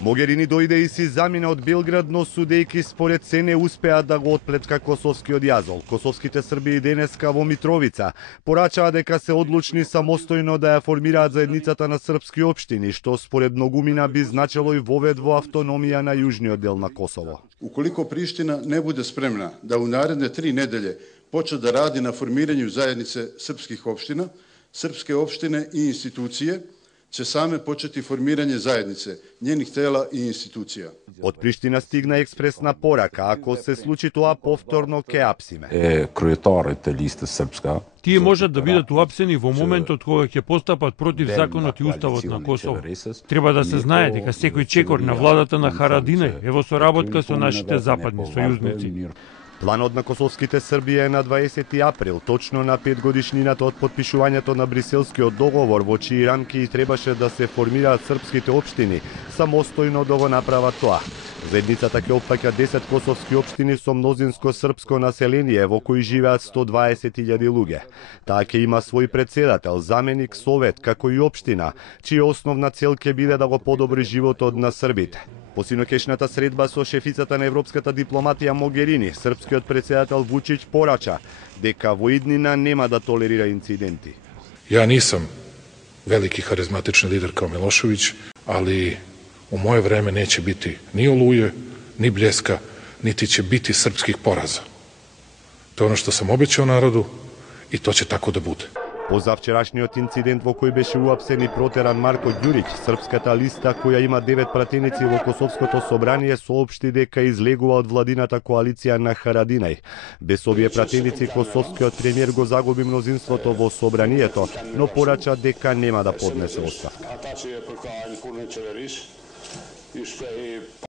Могерини дојде и си замина од Белград, но судејки според се не успеа да го отплетка косовскиот јазол. Косовските Срби и денеска во Митровица порачаа дека се одлучни самостојно да ја формираат заедницата на српски општини, што според многумина би значело и вовед во автономија на јужниот дел на Косово. Уколико Приштина не буде спремна да у наредне 3 неделje почне да ради на формирању заеднице српских општина, српске општине и институције ќе саме почети формирање заеднице, нjenih тела и институција. Од Приштина стигна експресна порака, ако се случи тоа повторно ке апсиме. Кројторите листа српска. Тие можат да бидат уапсени во моментот кога ќе постапат против законот и уставот на Косово. Треба да се знае дека секој чекор на владата на Харадинај е во соработка со нашите западни сојузници. Планот на косовските Срби е на 20 април, точно на 5 годишнината од потпишувањето на Бриселскиот договор, во чии рамки требаше да се формираат српските општини, самостојно да го направат тоа. Заедницата ќе опфаќа 10 косовски општини со мнозинско српско население, во кои живеат 120.000 луѓе. Таа ќе има свој председател, заменик, совет, како и општина, чија основна цел ќе биде да го подобри животот на србите. По синоќешната средба со шефицата на европската дипломатија Могерини, српскиот председател Вучиć порача дека во иднина нема да толерира инциденти. Ja nisam veliki harizmatični lider kao Milošević, ali u moje vreme neće biti ni oluje, ni bljeska, niti će biti srpskih poraza. To je ono što sam obećao narodu i to će tako da bude. По завчерашниот инцидент во кој беше уапсен и протеран Марко Ѓурич, српската листа која има 9 пратеници во Косовското собрание соопшти дека излегува од владината коалиција на Харадинај. Без овие пратеници косовскиот премиер го загуби мнозинството во собранието, но порача дека нема да поднесе оставка.